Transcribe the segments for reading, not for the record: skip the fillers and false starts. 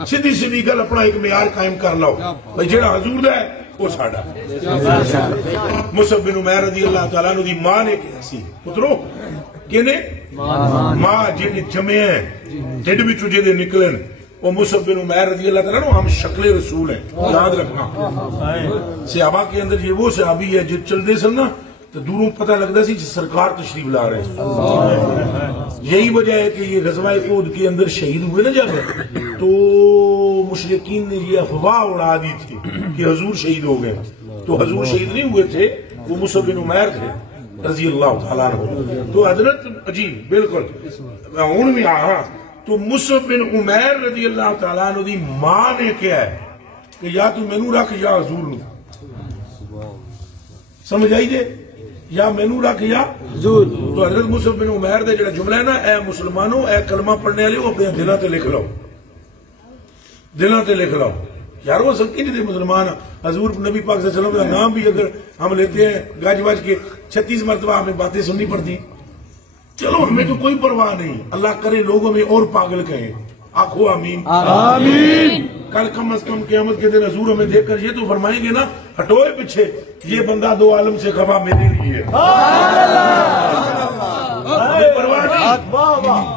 سیدھی سیدھی گل اپنا ایک معیار قائم کر لو بھائی جڑا حضور دا ہے وہ ساڈا مصعب بن عمیر رضی اللہ تعالیٰ عنہ دی ماں نے کہا سی پترو کہنے ماں جن جمعے ہیں ڈھڈ وچوں جے نکلن وہ مصعب بن عمیر رضی اللہ تعالیٰ عنہ ہم شکل رسول ہیں یاد رکھنا صحابہ کے اندر یہ وہ صحابی ہے جو چل دے سن نا تو دوروں پتہ لگتا سی سرکار تشریف لا رہے ہیں یہی وجہ ہے کہ یہ غزوہ احد کے اندر شہید ہوئے نا جب تو مشرکین نے یہ افواہ اڑا دی تھی کہ حضور شہید ہو گئے تو حضور شہید نہیں ہوئے تھے وہ مصعب بن عمیر تھے رضی اللہ تعالیٰ عنہ تو حضرت عجیب بالکل ہوں بھی ہاں تو مصعب بن عمیر رضی اللہ تعالیٰ عنہ دی ماں نے کیا ہے کہ یا تو مینو رکھ یا حضور نو سمجھ آئی جے یا مینو رکھ یا حضور تو حضرت مصعب بن عمیر دے جڑا جملہ ہے نا اے مسلمانوں اے کلمہ پڑھنے والے اپنے دلوں تے لکھ لو دلوں تے لکھ لو یار وہ سب کی نہیں تھے مسلمان حضور نبی پاک صلی اللہ علیہ وسلم کا نام بھی اگر ہم لیتے ہیں گاج واج کے 36 مرتبہ ہمیں باتیں سننی پڑتی چلو ہمیں تو کوئی پرواہ نہیں اللہ کرے لوگوں میں اور پاگل کہیں آخو آمین آمین کل کم از کم قیامت کے دن حضور ہمیں دیکھ کر یہ تو فرمائیں گے نا ہٹوئے پیچھے یہ بندہ دو عالم سے خفا میرے لیے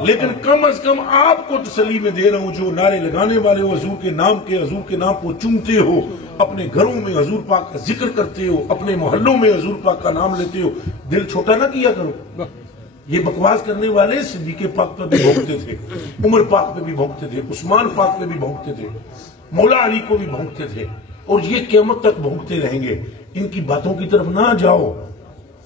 لیکن کم از کم آپ کو تسلی میں دے رہا ہوں جو نعرے لگانے والے ہو حضور کے نام کو چومتے ہو اپنے گھروں میں حضور پاک کا ذکر کرتے ہو اپنے محلوں میں حضور پاک کا نام لیتے ہو دل چھوٹا نہ کیا کرو یہ بکواس کرنے والے صدیق پاک پہ بھی بھونکتے تھے عمر پاک پہ بھی بھونکتے تھے عثمان پاک پہ بھی بھونکتے تھے مولا علی کو بھی بھونکتے تھے اور یہ قیامت تک بھونکتے رہیں گے ان کی باتوں کی طرف نہ جاؤ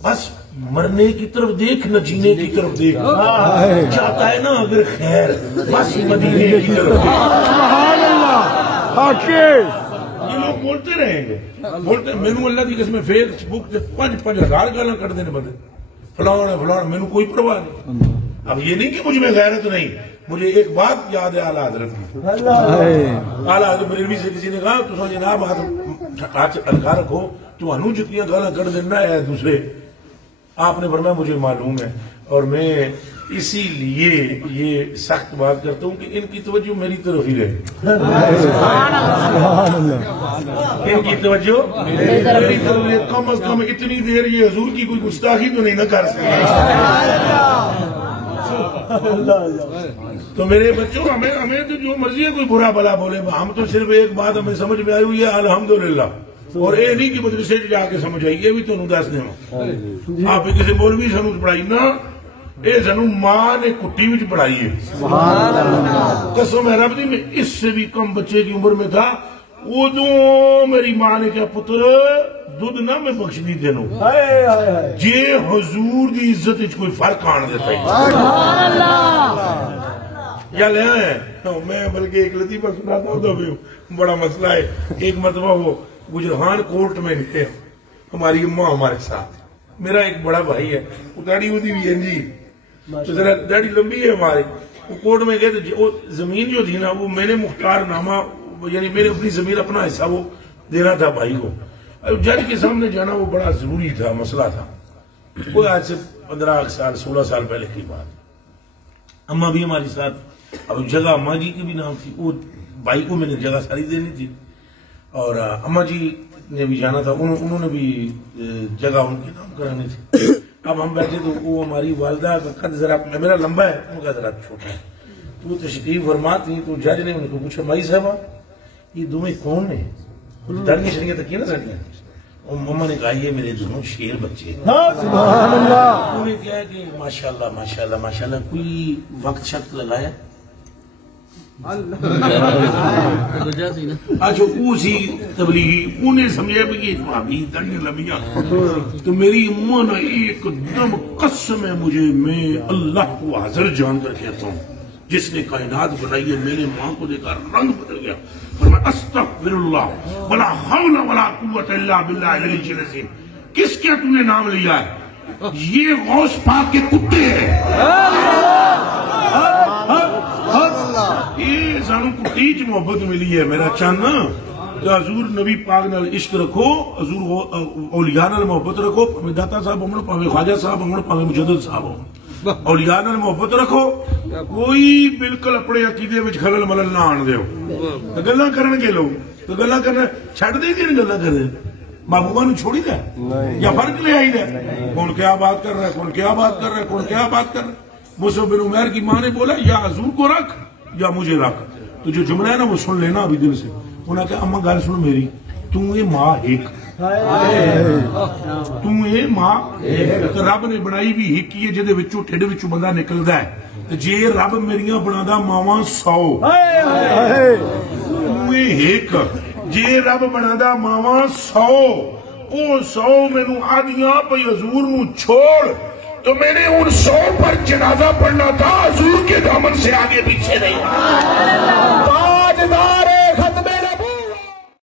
بس مرنے کی طرف دیکھ نہ جینے کی طرف دیکھ چاہتا ہے نا اگر خیر بس مدینے کی طرف یہ لوگ بولتے رہیں گے بولتے مینو اللہ کی قسم فیس بک 5,000 گالاں کٹ دینے بندے فلانا میں نے کوئی پرواہ نہیں اب یہ نہیں کہ مجھ میں غیرت نہیں مجھے ایک بات یاد ہے اعلیٰ حضرت کی اعلیٰ حضرت بریلوی سے کسی نے کہا تو جناب ہاتھ ہلکا رکھو تو انو جتنی گالاں کٹ دینا ہے دوسرے آپ نے فرمایا مجھے معلوم ہے اور میں اسی لیے یہ سخت بات کرتا ہوں کہ ان کی توجہ میری طرف ہی رہے ان کی توجہ میری طرف کم از کم اتنی دیر یہ حضور کی کوئی گستاخی تو نہیں نہ کر سکتے تو میرے بچوں ہمیں تو جو مرضی ہے کوئی برا بلا بولے ہم تو صرف ایک بات ہمیں سمجھ میں آئی ہوئی ہے الحمدللہ اور یہ نہیں کہ مدرسے جا کے سمجھ آئی یہ بھی تمہیں دس دیں آپ کسی مولوی سانو پڑھائی نہ یہ سانو ماں نے کٹی وچ پڑھائی ہے قسم ہے رب دی میں اس سے بھی کم بچے کی عمر میں تھا ادو میری ماں نے کہا پتر دودھ نہ میں بخش نہیں دینو جے حضور دی عزت وچ کوئی فرق آن دیتا ہے یا لے آئے میں بلکہ ایک لطیفہ سناتا ہوں بڑا مسئلہ ہے ایک مرتبہ وہ گجران کورٹ میں نکلے ہماری اماں ہمارے ساتھ میرا ایک بڑا بھائی ہے وہ داڑھی ہوتی بھی ہے جی تو ذرا داڑھی لمبی ہے ہماری وہ کورٹ میں گئے تو زمین جو تھی نا وہ میں نے مختار نامہ یعنی میرے اپنی زمین اپنا حصہ وہ دینا تھا بھائی کو جج کے سامنے جانا وہ بڑا ضروری تھا مسئلہ تھا کوئی آج سے 15 سال 16 سال پہلے کی بات اماں بھی ہماری ساتھ اب جگہ اماں جی کی بھی نام تھی وہ بھائی کو میں نے جگہ ساری دینی تھی اور اماں جی نے بھی جانا تھا انہوں نے بھی جگہ ان کے نام کرانی تھی اب ہم بیٹھے تو وہ ہماری والدہ کا قد ذرا میرا لمبا ہے ان کا ذرا چھوٹا ہے تو وہ تشریف فرما تھی تو جج نے ان کو پوچھا بھائی صاحبہ یہ دونوں کون ہیں داڑھی شریعت کی نا سڑیاں مما نے کہا یہ میرے دونوں شیر بچے انہوں نے کہا کہ ماشاءاللہ ماشاءاللہ ماشاءاللہ کوئی وقت شخص لگایا اچھا اسی تبلیغی انہیں سمجھا بھی یہ بھابی داڑیاں لمبیاں تو میری اماں نے ایک دم قسم ہے مجھے میں اللہ کو حاضر جان کر کہتا ہوں جس نے کائنات بنائی ہے میرے ماں کو دیکھا رنگ بدل گیا فرمایا استغفر اللہ ولا حول ولا قوت الا باللہ العلی العظیم کس کے تم نے نام لیا ہے یہ غوث پاک کے کتے ہیں یہ سانو کٹیچ محبت ملی ہے میرا چانا کہ حضور نبی پاک نال عشق رکھو حضور اولیاء نال محبت رکھو پاویں داتا صاحب ہون پاویں خواجہ صاحب ہون پاویں مجدد صاحب ہون اولیاء نال محبت رکھو کوئی بالکل اپنے عقیدے وچ خلل ملل نہ آن دیو گلاں کرن گے لوگ تو گلاں کرنا چھڈ دے کہ گلاں کرے محبوبہ نو چھوڑی دے یا فرق لے آئی دے کون کیا بات کر رہا ہے کون کیا بات کر رہا ہے کون کیا بات کر رہا ہے مصعب بن عمیر کی ماں نے بولا یا حضور کو رکھ یا مجھے رکھ تو جو جملہ ہے نا وہ سن لینا ابھی دل سے انہوں نے کہا اما گل سن میری توں اے ماں ایک توں اے ماں رب نے بنائی بھی ایک ہی ہے جدے وچوں ٹھڈ وچوں بندہ نکلدا ہے جے رب میریاں بنادا ماواں 100 توں اے ایک جے رب بنادا ماواں 100 او 100 مینوں آدیاں پئی حضور نو چھوڑ تو میں نے ان 100 پر جنازہ پڑھنا تھا حضور کے دامن سے آگے پیچھے نہیں تاجدار ختم